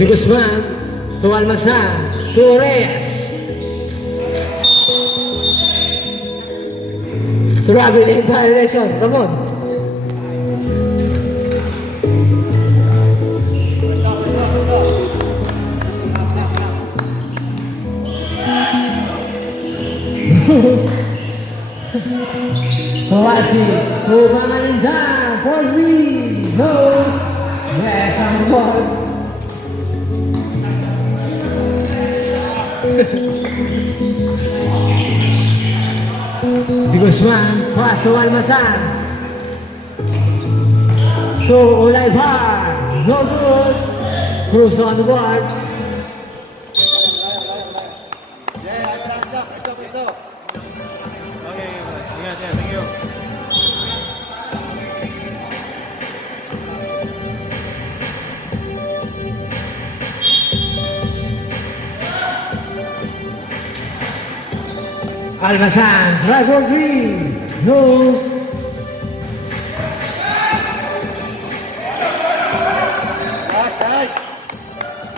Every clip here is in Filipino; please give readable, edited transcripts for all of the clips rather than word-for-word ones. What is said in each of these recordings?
De Guzman to Almazan to Reyes. Traveling violation, Ramon. Kawasi to Bamalindan for 3. No. Yes, I'm one. De Guzman pass to Almazan. So Olaivar, no good. Cruz on the board. Almazan, drive for 3. No.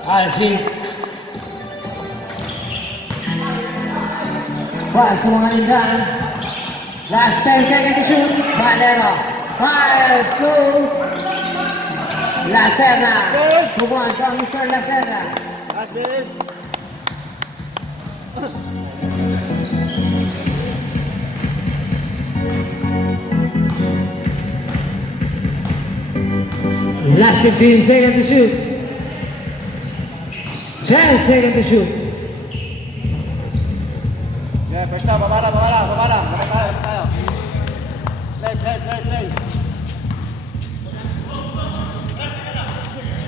Alci. Pass to Bamalindan. Last 10 seconds to shoot. Valero. Fires to Lacerna. Move on to Mr. Lacerna. Last 15 seconds to shoot. 10 seconds to shoot. Yeah, pesta, babala. Dapat tayo. Play.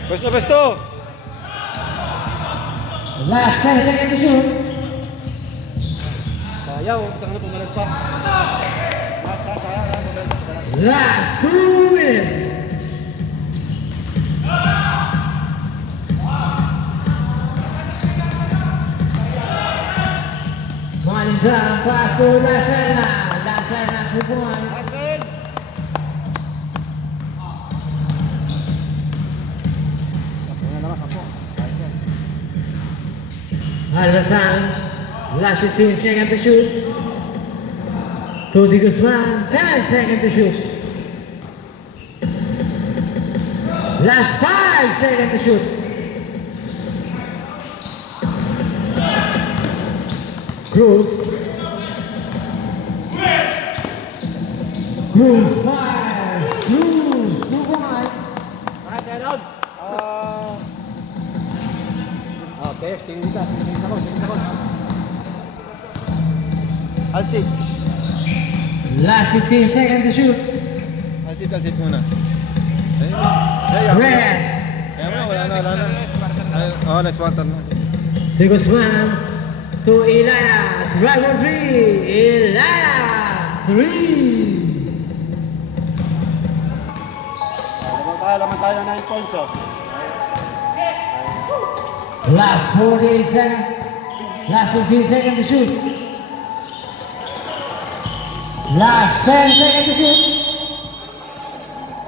Besto. Last 10 seconds to shoot. Ayaw, tangan pumalag pa. Last 2 minutes. Bamalindan pass to Lacerna. Lacerna 2 points. Almazan, last 15 seconds to shoot. To De Guzman, 10 seconds to shoot. Last 5 seconds to shoot. Cruz fires. Cruz 2 points. Tingin ka. Alsit. Last 15 seconds to shoot. Alsit muna. Reyes. Wala na. Next water na. De Guzman to Ilaya. Drive for 3. Ilaya 3. Laman tayo 9 points. Last 48 seconds. Last 15 seconds to shoot. Last 10 seconds to shoot.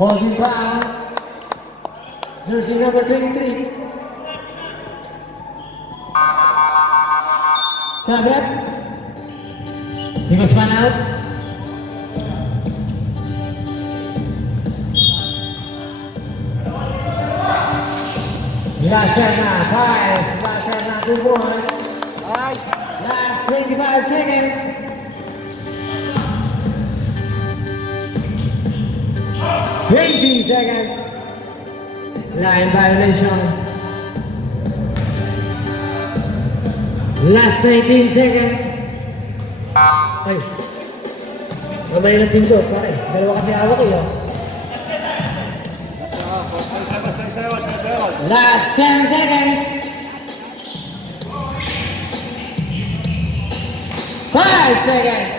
Holding foul. Jersey number 23. Sabit. De Guzman out. Lacerna 5. Lacerna 2 points. Last 25 seconds. 20 seconds. Line violation. Last 19 seconds. Ay. Mamay ng pinto, pare. Dalawa kasi awak eh. Last 10 seconds. 5 seconds.